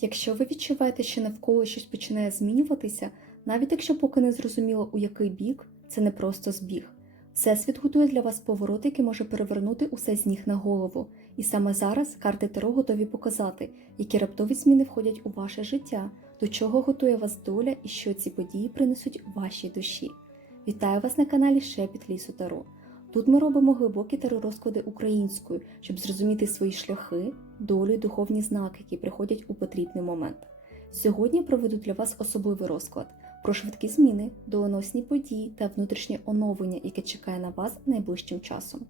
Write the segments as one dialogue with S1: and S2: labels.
S1: Якщо ви відчуваєте, що навколо щось починає змінюватися, навіть якщо поки не зрозуміло, у який бік, це не просто збіг. Всесвіт готує для вас поворот, який може перевернути усе з ніг на голову. І саме зараз карти Таро готові показати, які раптові зміни входять у ваше життя, до чого готує вас доля і що ці події принесуть вашій душі. Вітаю вас на каналі Шепіт Лісу Таро. Тут ми робимо глибокі таро-розклади українською, щоб зрозуміти свої шляхи, долю і духовні знаки, які приходять у потрібний момент. Сьогодні проведу для вас особливий розклад про швидкі зміни, доленосні події та внутрішнє оновлення, яке чекає на вас найближчим часом.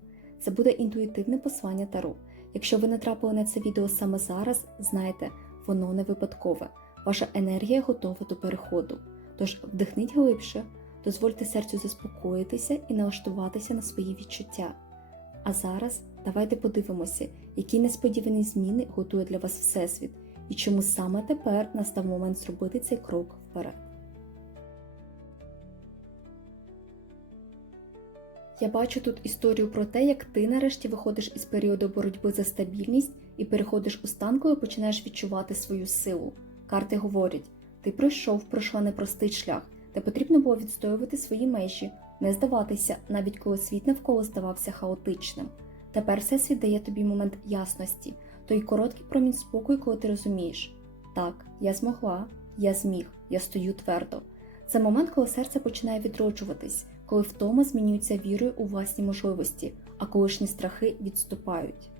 S1: Це буде інтуїтивне послання Таро. Якщо ви натрапили на це відео саме зараз, знайте, воно не випадкове. Ваша енергія готова до переходу. Тож вдихніть глибше, дозвольте серцю заспокоїтися і налаштуватися на свої відчуття. А зараз давайте подивимося, які несподівані зміни готує для вас Всесвіт і чому саме тепер настав момент зробити цей крок вперед. Я бачу тут історію про те, як ти нарешті виходиш із періоду боротьби за стабільність і переходиш у стан, коли починаєш відчувати свою силу. Карти говорять: ти пройшов, пройшла непростий шлях, де потрібно було відстоювати свої межі, не здаватися, навіть коли світ навколо здавався хаотичним. Тепер всесвіт дає тобі момент ясності, той короткий промінь спокою, коли ти розумієш: так, я змогла, я зміг, я стою твердо. Це момент, коли серце починає відроджуватись, коли втома змінюється вірою у власні можливості, а колишні страхи відступають.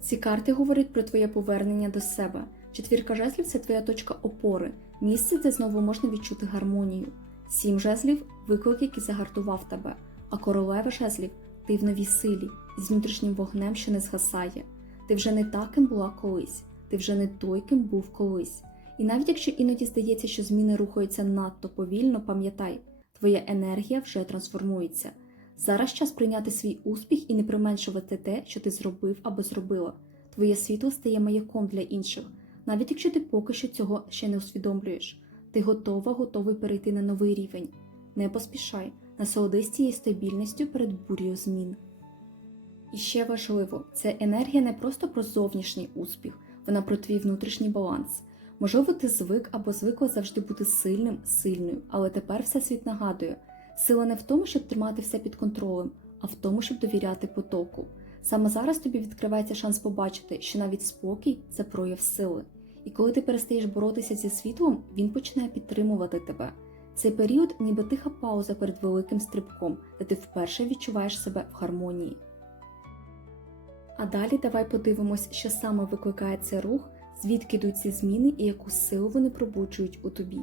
S1: Ці карти говорять про твоє повернення до себе. Четвірка жезлів це твоя точка опори, місце, де знову можна відчути гармонію. Сім жезлів виклик, який загартував тебе, а королева жезлів ти в новій силі, з внутрішнім вогнем, що не згасає. Ти вже не та, ким була колись, ти вже не той, ким був колись. І навіть якщо іноді здається, що зміни рухаються надто повільно, пам'ятай, твоя енергія вже трансформується. Зараз час прийняти свій успіх і не применшувати те, що ти зробив або зробила. Твоє світло стає маяком для інших, навіть якщо ти поки що цього ще не усвідомлюєш. Ти готова, готовий перейти на новий рівень. Не поспішай, насолодись цією стабільністю перед бур'ю змін. І ще важливо, це енергія не просто про зовнішній успіх, вона про твій внутрішній баланс. Можливо, ти звик або звикла завжди бути сильним, сильною, але тепер всесвіт нагадує: сила не в тому, щоб тримати все під контролем, а в тому, щоб довіряти потоку. Саме зараз тобі відкривається шанс побачити, що навіть спокій це прояв сили. І коли ти перестаєш боротися зі світлом, він починає підтримувати тебе. Цей період ніби тиха пауза перед великим стрибком, де ти вперше відчуваєш себе в гармонії. А далі давай подивимось, що саме викликає цей рух, звідки йдуть ці зміни і яку силу вони пробуджують у тобі.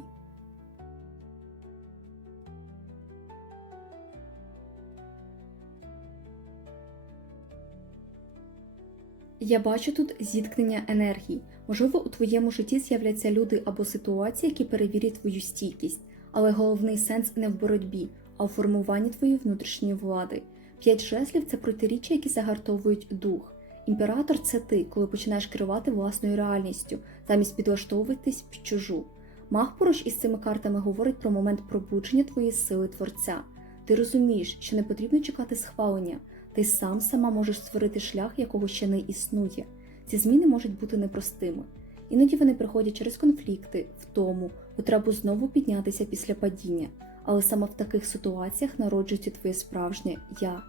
S1: Я бачу тут зіткнення енергій. Можливо, у твоєму житті з'являться люди або ситуації, які перевірять твою стійкість, але головний сенс не в боротьбі, а у формуванні твоєї внутрішньої влади. П'ять жезлів це протиріччя, які загартовують дух. Імператор це ти, коли починаєш керувати власною реальністю, замість підлаштовуватись в чужу. Маг поруч із цими картами говорить про момент пробудження твоєї сили творця. Ти розумієш, що не потрібно чекати схвалення, ти сам сама можеш створити шлях, якого ще не існує. Ці зміни можуть бути непростими. Іноді вони приходять через конфлікти, втому, потребу знову піднятися після падіння, але саме в таких ситуаціях народжується твоє справжнє я.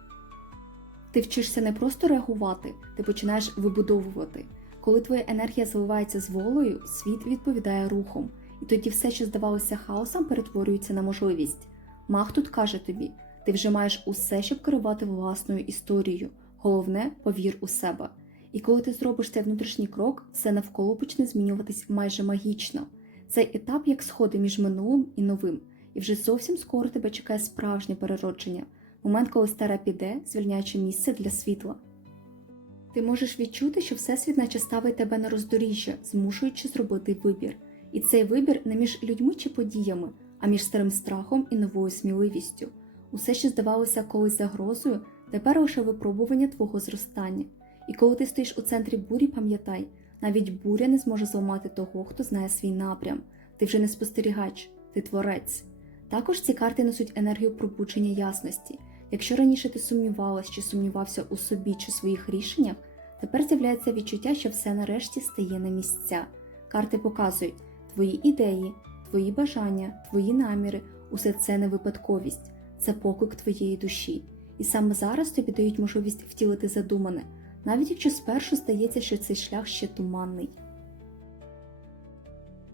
S1: Ти вчишся не просто реагувати, ти починаєш вибудовувати. Коли твоя енергія зливається з волею, світ відповідає рухом, і тоді все, що здавалося хаосом, перетворюється на можливість. Мах тут каже тобі: ти вже маєш усе, щоб керувати власною історією. Головне повір у себе. І коли ти зробиш цей внутрішній крок, все навколо почне змінюватись майже магічно. Цей етап як сходи між минулим і новим, і вже зовсім скоро тебе чекає справжнє переродження момент, коли стара піде, звільняючи місце для світла. Ти можеш відчути, що Всесвіт наче ставить тебе на роздоріжжя, змушуючи зробити вибір. І цей вибір не між людьми чи подіями, а між старим страхом і новою сміливістю. Усе, що здавалося колись загрозою, тепер лише випробування твого зростання. І коли ти стоїш у центрі бурі, пам'ятай, навіть буря не зможе зламати того, хто знає свій напрям. Ти вже не спостерігач, ти творець. Також ці карти несуть енергію пробудження ясності. Якщо раніше ти сумнівалась чи сумнівався у собі чи своїх рішеннях, тепер з'являється відчуття, що все нарешті стає на місця. Карти показують твої ідеї, твої бажання, твої наміри усе це не випадковість, це поклик твоєї душі. І саме зараз тобі дають можливість втілити задумане, навіть якщо спершу здається, що цей шлях ще туманний.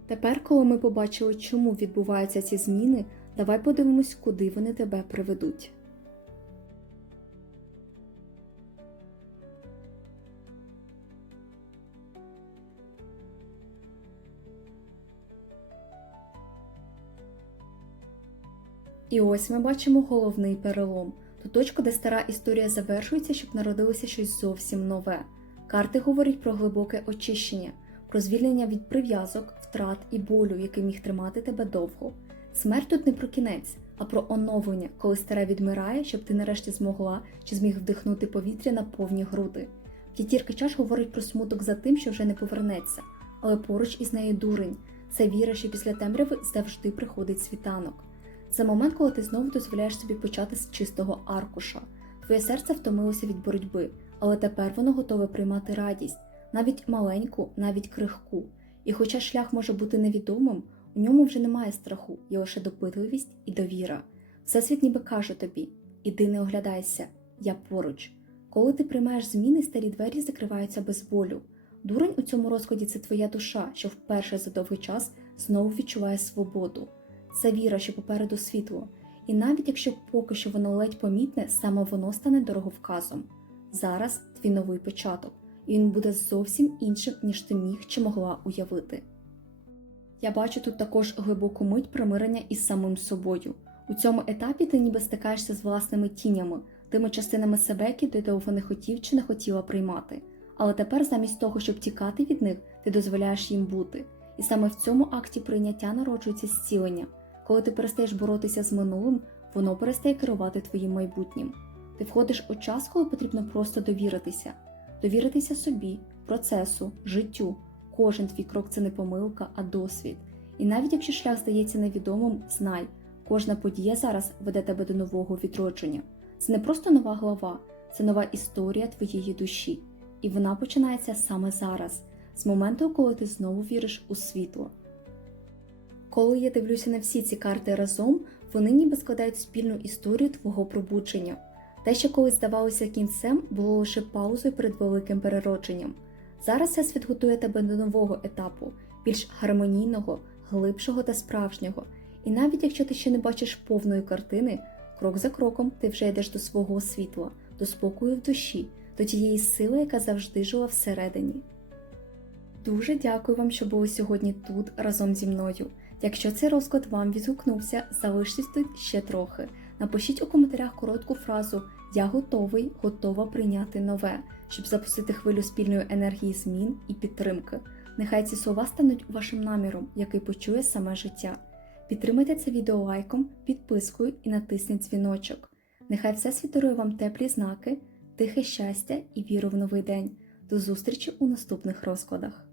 S1: Тепер, коли ми побачили, чому відбуваються ці зміни, давай подивимось, куди вони тебе приведуть. І ось ми бачимо головний перелом ту точку, де стара історія завершується, щоб народилося щось зовсім нове. Карти говорять про глибоке очищення, про звільнення від прив'язок, втрат і болю, який міг тримати тебе довго. Смерть тут не про кінець, а про оновлення, коли старе відмирає, щоб ти нарешті змогла чи зміг вдихнути повітря на повні груди. П'ятірка чаш говорить про смуток за тим, що вже не повернеться, але поруч із нею дурень. Це віра, що після темряви завжди приходить світанок. Це момент, коли ти знову дозволяєш собі почати з чистого аркуша. Твоє серце втомилося від боротьби, але тепер воно готове приймати радість, навіть маленьку, навіть крихку. І хоча шлях може бути невідомим, у ньому вже немає страху, є лише допитливість і довіра. Всесвіт ніби каже тобі: іди не оглядайся, я поруч. Коли ти приймаєш зміни, старі двері закриваються без болю. Дурень у цьому розкладі це твоя душа, що вперше за довгий час знову відчуває свободу. Це віра, що попереду світло, і навіть якщо поки що воно ледь помітне, саме воно стане дороговказом. Зараз твій новий початок, і він буде зовсім іншим, ніж ти міг чи могла уявити. Я бачу тут також глибоку мить примирення із самим собою. У цьому етапі ти ніби стикаєшся з власними тінями, тими частинами себе, які ти довго не хотів чи не хотіла приймати. Але тепер, замість того, щоб тікати від них, ти дозволяєш їм бути. І саме в цьому акті прийняття народжується зцілення. Коли ти перестаєш боротися з минулим, воно перестає керувати твоїм майбутнім. Ти входиш у час, коли потрібно просто довіритися, довіритися собі, процесу, життю. Кожен твій крок це не помилка, а досвід. І навіть якщо шлях здається невідомим, знай, кожна подія зараз веде тебе до нового відродження. Це не просто нова глава, це нова історія твоєї душі. І вона починається саме зараз, з моменту, коли ти знову віриш у світло. Коли я дивлюся на всі ці карти разом, вони ніби складають спільну історію твого пробудження. Те, що колись здавалося кінцем, було лише паузою перед великим переродженням. Зараз всесвіт готує тебе до нового етапу, більш гармонійного, глибшого та справжнього. І навіть якщо ти ще не бачиш повної картини, крок за кроком ти вже йдеш до свого світла, до спокою в душі, до тієї сили, яка завжди жила всередині. Дуже дякую вам, що були сьогодні тут разом зі мною. Якщо цей розклад вам відгукнувся, залиштесь тут ще трохи. Напишіть у коментарях коротку фразу Я готовий, готова прийняти нове, щоб запустити хвилю спільної енергії змін і підтримки. Нехай ці слова стануть вашим наміром, який почує саме життя. Підтримайте це відео лайком, підпискою і натисніть дзвіночок. Нехай все дарує вам теплі знаки, тихе щастя і віру в новий день. До зустрічі у наступних розкладах.